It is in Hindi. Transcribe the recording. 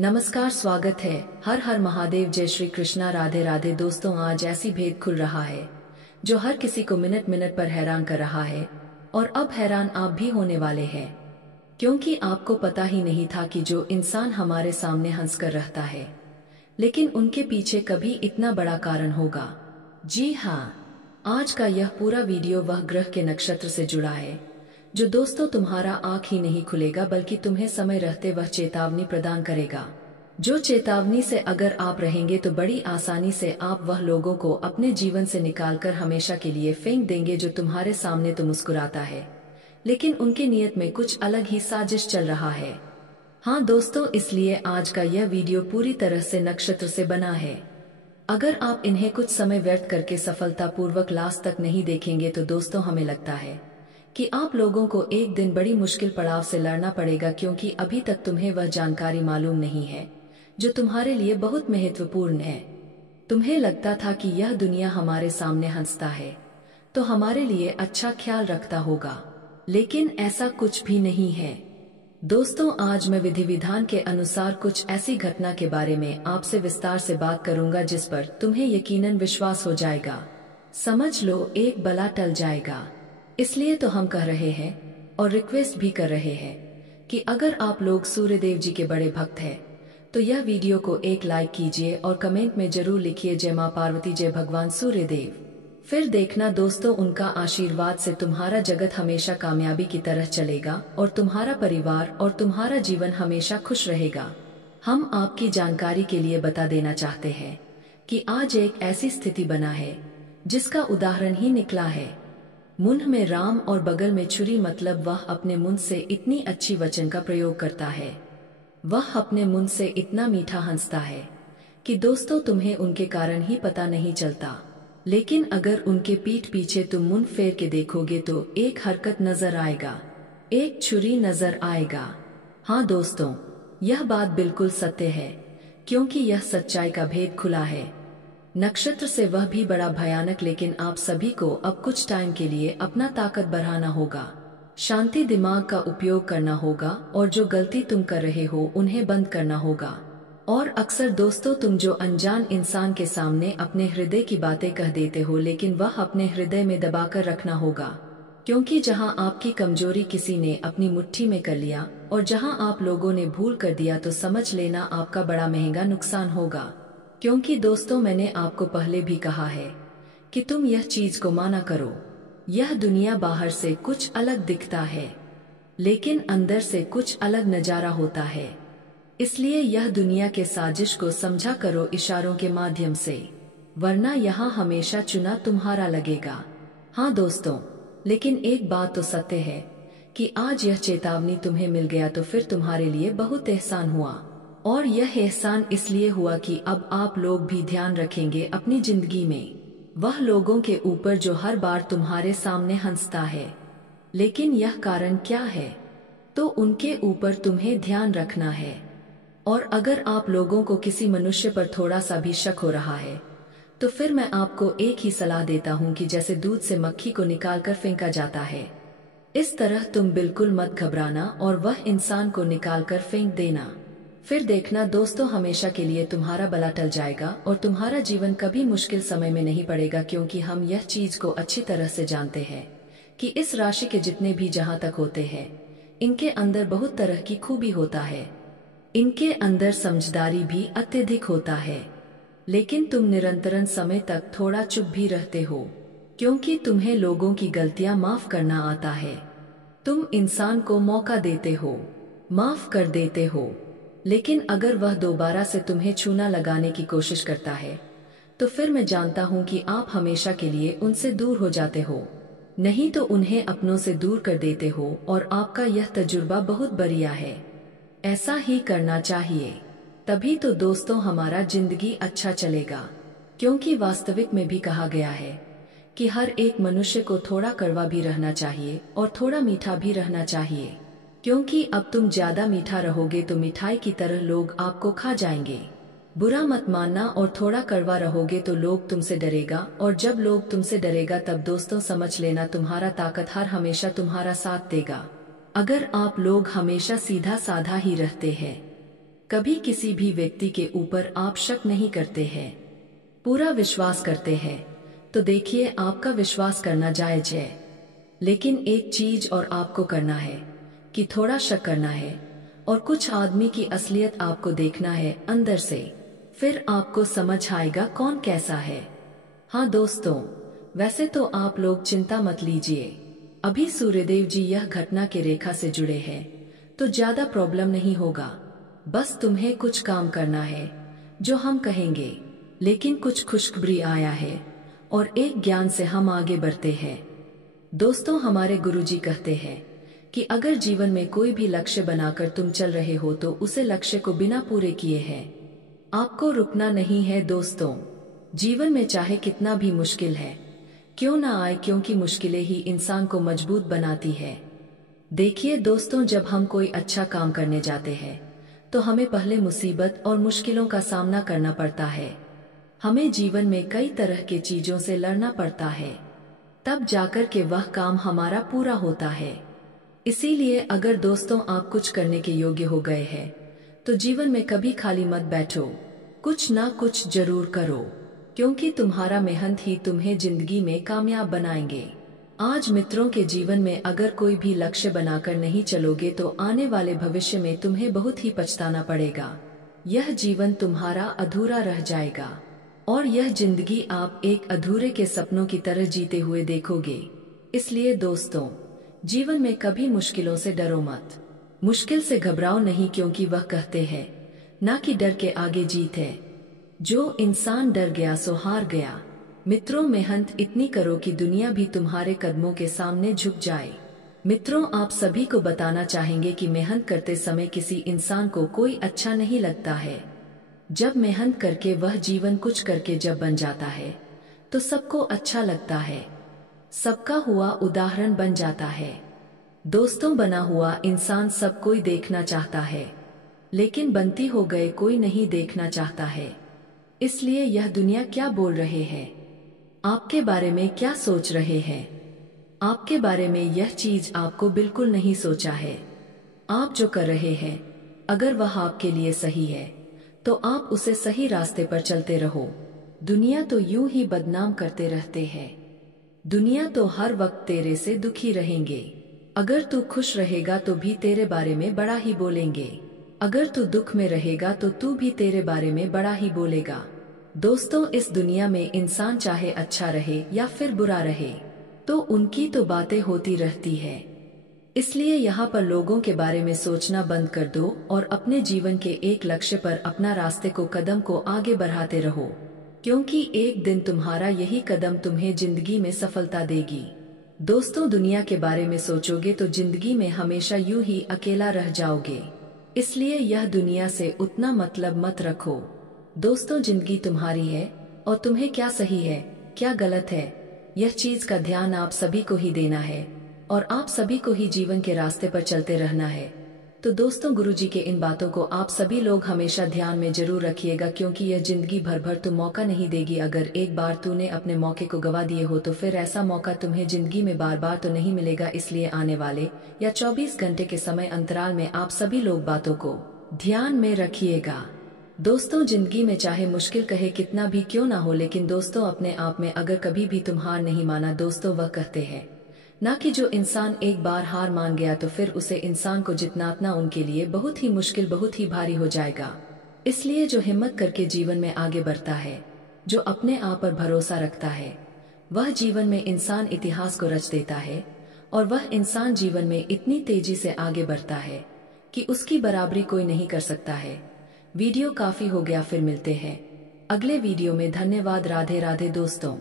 नमस्कार, स्वागत है। हर हर महादेव, जय श्री कृष्णा, राधे राधे। दोस्तों, आज ऐसी भेद खुल रहा है जो हर किसी को मिनट मिनट पर हैरान कर रहा है, और अब हैरान आप भी होने वाले हैं, क्योंकि आपको पता ही नहीं था कि जो इंसान हमारे सामने हंसकर रहता है, लेकिन उनके पीछे कभी इतना बड़ा कारण होगा। जी हाँ, आज का यह पूरा वीडियो वह ग्रह के नक्षत्र से जुड़ा है जो दोस्तों तुम्हारा आंख ही नहीं खुलेगा, बल्कि तुम्हें समय रहते वह चेतावनी प्रदान करेगा। जो चेतावनी से अगर आप रहेंगे तो बड़ी आसानी से आप वह लोगों को अपने जीवन से निकालकर हमेशा के लिए फेंक देंगे जो तुम्हारे सामने तो मुस्कुराता है, लेकिन उनके नियत में कुछ अलग ही साजिश चल रहा है। हाँ दोस्तों, इसलिए आज का यह वीडियो पूरी तरह से नक्षत्र से बना है। अगर आप इन्हें कुछ समय व्यर्थ करके सफलतापूर्वक लास्ट तक नहीं देखेंगे तो दोस्तों, हमें लगता है कि आप लोगों को एक दिन बड़ी मुश्किल पड़ाव से लड़ना पड़ेगा, क्योंकि अभी तक तुम्हें वह जानकारी मालूम नहीं है जो तुम्हारे लिए बहुत महत्वपूर्ण है। तुम्हें लगता था कि यह दुनिया हमारे सामने हंसता है तो हमारे लिए अच्छा ख्याल रखता होगा, लेकिन ऐसा कुछ भी नहीं है। दोस्तों, आज मैं विधि विधान के अनुसार कुछ ऐसी घटना के बारे में आपसे विस्तार से बात करूंगा जिस पर तुम्हें यकीनन विश्वास हो जाएगा। समझ लो, एक बला टल जाएगा। इसलिए तो हम कह रहे हैं और रिक्वेस्ट भी कर रहे हैं कि अगर आप लोग सूर्यदेव जी के बड़े भक्त हैं तो यह वीडियो को एक लाइक कीजिए और कमेंट में जरूर लिखिए जय मां पार्वती, जय भगवान सूर्यदेव। फिर देखना दोस्तों, उनका आशीर्वाद से तुम्हारा जगत हमेशा कामयाबी की तरह चलेगा और तुम्हारा परिवार और तुम्हारा जीवन हमेशा खुश रहेगा। हम आपकी जानकारी के लिए बता देना चाहते हैं कि आज एक ऐसी स्थिति बना है जिसका उदाहरण ही निकला है। मुंह में राम और बगल में छुरी, मतलब वह अपने मुंह से इतनी अच्छी वचन का प्रयोग करता है, वह अपने मुंह से इतना मीठा हंसता है कि दोस्तों तुम्हें उनके कारण ही पता नहीं चलता। लेकिन अगर उनके पीठ पीछे तुम मुंह फेर के देखोगे तो एक हरकत नजर आएगा, एक छुरी नजर आएगा। हाँ दोस्तों, यह बात बिल्कुल सत्य है, क्योंकि यह सच्चाई का भेद खुला है। नक्षत्र से वह भी बड़ा भयानक, लेकिन आप सभी को अब कुछ टाइम के लिए अपना ताकत बढ़ाना होगा, शांति दिमाग का उपयोग करना होगा, और जो गलती तुम कर रहे हो उन्हें बंद करना होगा। और अक्सर दोस्तों, तुम जो अनजान इंसान के सामने अपने हृदय की बातें कह देते हो, लेकिन वह अपने हृदय में दबाकर रखना होगा, क्योंकि जहां आपकी कमजोरी किसी ने अपनी मुट्ठी में कर लिया और जहां आप लोगों ने भूल कर दिया तो समझ लेना आपका बड़ा महंगा नुकसान होगा। क्योंकि दोस्तों, मैंने आपको पहले भी कहा है कि तुम यह चीज को माना करो, यह दुनिया बाहर से कुछ अलग दिखता है, लेकिन अंदर से कुछ अलग नजारा होता है। इसलिए यह दुनिया के साजिश को समझा करो इशारों के माध्यम से, वरना यहाँ हमेशा चुना तुम्हारा लगेगा। हाँ दोस्तों, लेकिन एक बात तो सत्य है कि आज यह चेतावनी तुम्हें मिल गया तो फिर तुम्हारे लिए बहुत एहसान हुआ, और यह एहसान इसलिए हुआ कि अब आप लोग भी ध्यान रखेंगे अपनी जिंदगी में वह लोगों के ऊपर जो हर बार तुम्हारे सामने हंसता है। लेकिन यह कारण क्या है, तो उनके ऊपर तुम्हें ध्यान रखना है। और अगर आप लोगों को किसी मनुष्य पर थोड़ा सा भी शक हो रहा है तो फिर मैं आपको एक ही सलाह देता हूँ कि जैसे दूध से मक्खी को निकालकर फेंका जाता है, इस तरह तुम बिल्कुल मत घबराना और वह इंसान को निकालकर फेंक देना। फिर देखना दोस्तों, हमेशा के लिए तुम्हारा बला टल जाएगा और तुम्हारा जीवन कभी मुश्किल समय में नहीं पड़ेगा, क्योंकि हम यह चीज को अच्छी तरह से जानते हैं कि इस राशि के जितने भी जहां तक होते हैं, इनके अंदर बहुत तरह की खूबी होता है, इनके अंदर समझदारी भी अत्यधिक होता है। लेकिन तुम निरंतरन समय तक थोड़ा चुप भी रहते हो, क्योंकि तुम्हें लोगों की गलतियां माफ करना आता है। तुम इंसान को मौका देते हो, माफ कर देते हो, लेकिन अगर वह दोबारा से तुम्हें चूना लगाने की कोशिश करता है तो फिर मैं जानता हूं कि आप हमेशा के लिए उनसे दूर हो जाते हो, नहीं तो उन्हें अपनों से दूर कर देते हो। और आपका यह तजुर्बा बहुत बढ़िया है, ऐसा ही करना चाहिए, तभी तो दोस्तों हमारा जिंदगी अच्छा चलेगा। क्योंकि वास्तविक में भी कहा गया है कि हर एक मनुष्य को थोड़ा कड़वा भी रहना चाहिए और थोड़ा मीठा भी रहना चाहिए, क्योंकि अब तुम ज्यादा मीठा रहोगे तो मिठाई की तरह लोग आपको खा जाएंगे। बुरा मत मानना, और थोड़ा कड़वा रहोगे तो लोग तुमसे डरेगा, और जब लोग तुमसे डरेगा तब दोस्तों समझ लेना तुम्हारा ताकत हर हमेशा तुम्हारा साथ देगा। अगर आप लोग हमेशा सीधा साधा ही रहते हैं कभी किसी भी व्यक्ति के ऊपर आप शक नहीं करते हैं, पूरा विश्वास करते हैं। तो देखिए, आपका विश्वास करना जायज है, लेकिन एक चीज और आपको करना है कि थोड़ा शक करना है और कुछ आदमी की असलियत आपको देखना है अंदर से, फिर आपको समझ आएगा कौन कैसा है। हाँ दोस्तों, वैसे तो आप लोग चिंता मत लीजिए, अभी सूर्यदेव जी यह घटना के रेखा से जुड़े हैं, तो ज्यादा प्रॉब्लम नहीं होगा। बस तुम्हें कुछ काम करना है जो हम कहेंगे, लेकिन कुछ खुशखबरी आया है और एक ज्ञान से हम आगे बढ़ते हैं। दोस्तों, हमारे गुरुजी कहते हैं कि अगर जीवन में कोई भी लक्ष्य बनाकर तुम चल रहे हो तो उसे लक्ष्य को बिना पूरे किए हैं आपको रुकना नहीं है। दोस्तों, जीवन में चाहे कितना भी मुश्किल है क्यों ना आए, क्योंकि मुश्किलें ही इंसान को मजबूत बनाती है। देखिए दोस्तों, जब हम कोई अच्छा काम करने जाते हैं तो हमें पहले मुसीबत और मुश्किलों का सामना करना पड़ता है। हमें जीवन में कई तरह के चीजों से लड़ना पड़ता है, तब जाकर के वह काम हमारा पूरा होता है। इसीलिए अगर दोस्तों आप कुछ करने के योग्य हो गए हैं तो जीवन में कभी खाली मत बैठो, कुछ ना कुछ जरूर करो, क्योंकि तुम्हारा मेहनत ही तुम्हें जिंदगी में कामयाब बनाएंगे। आज मित्रों के जीवन में अगर कोई भी लक्ष्य बनाकर नहीं चलोगे तो आने वाले भविष्य में तुम्हें बहुत ही पछताना पड़ेगा। यह जीवन तुम्हारा अधूरा रह जाएगा और यह जिंदगी आप एक अधूरे के सपनों की तरह जीते हुए देखोगे। इसलिए दोस्तों, जीवन में कभी मुश्किलों से डरो मत, मुश्किल से घबराओ नहीं, क्योंकि वह कहते हैं ना कि डर के आगे जीत है, जो इंसान डर गया सो हार गया। मित्रों, मेहनत इतनी करो कि दुनिया भी तुम्हारे कदमों के सामने झुक जाए। मित्रों, आप सभी को बताना चाहेंगे कि मेहनत करते समय किसी इंसान को कोई अच्छा नहीं लगता है। जब मेहनत करके वह जीवन कुछ करके जब बन जाता है तो सबको अच्छा लगता है, सबका हुआ उदाहरण बन जाता है। दोस्तों, बना हुआ इंसान सब कोई देखना चाहता है, लेकिन बनती हो गए कोई नहीं देखना चाहता है। इसलिए यह दुनिया क्या बोल रहे हैं, आपके बारे में क्या सोच रहे हैं, आपके बारे में यह चीज आपको बिल्कुल नहीं सोचा है। आप जो कर रहे हैं अगर वह आपके लिए सही है तो आप उसे सही रास्ते पर चलते रहो। दुनिया तो यूं ही बदनाम करते रहते हैं, दुनिया तो हर वक्त तेरे से दुखी रहेंगे। अगर तू खुश रहेगा तो भी तेरे बारे में बड़ा ही बोलेंगे, अगर तू दुख में रहेगा तो तू भी तेरे बारे में बड़ा ही बोलेगा। दोस्तों, इस दुनिया में इंसान चाहे अच्छा रहे या फिर बुरा रहे तो उनकी तो बातें होती रहती है। इसलिए यहाँ पर लोगों के बारे में सोचना बंद कर दो और अपने जीवन के एक लक्ष्य पर अपना रास्ते को कदम को आगे बढ़ाते रहो, क्योंकि एक दिन तुम्हारा यही कदम तुम्हें जिंदगी में सफलता देगी। दोस्तों, दुनिया के बारे में सोचोगे तो जिंदगी में हमेशा यूं ही अकेला रह जाओगे। इसलिए यह दुनिया से उतना मतलब मत रखो। दोस्तों, जिंदगी तुम्हारी है और तुम्हें क्या सही है क्या गलत है यह चीज का ध्यान आप सभी को ही देना है और आप सभी को ही जीवन के रास्ते पर चलते रहना है। तो दोस्तों, गुरुजी के इन बातों को आप सभी लोग हमेशा ध्यान में जरूर रखिएगा, क्योंकि यह जिंदगी भर भर तो मौका नहीं देगी। अगर एक बार तूने अपने मौके को गवा दिए हो तो फिर ऐसा मौका तुम्हें जिंदगी में बार बार तो नहीं मिलेगा। इसलिए आने वाले या 24 घंटे के समय अंतराल में आप सभी लोग बातों को ध्यान में रखिएगा। दोस्तों, जिंदगी में चाहे मुश्किल कहे कितना भी क्यों ना हो, लेकिन दोस्तों अपने आप में अगर कभी भी तुम हार नहीं माना, दोस्तों वह कहते हैं ना कि जो इंसान एक बार हार मान गया तो फिर उसे इंसान को जितना उनके लिए बहुत ही मुश्किल बहुत ही भारी हो जाएगा। इसलिए जो हिम्मत करके जीवन में आगे बढ़ता है, जो अपने आप पर भरोसा रखता है, वह जीवन में इंसान इतिहास को रच देता है और वह इंसान जीवन में इतनी तेजी से आगे बढ़ता है कि उसकी बराबरी कोई नहीं कर सकता है। वीडियो काफी हो गया, फिर मिलते हैं अगले वीडियो में। धन्यवाद। राधे राधे दोस्तों।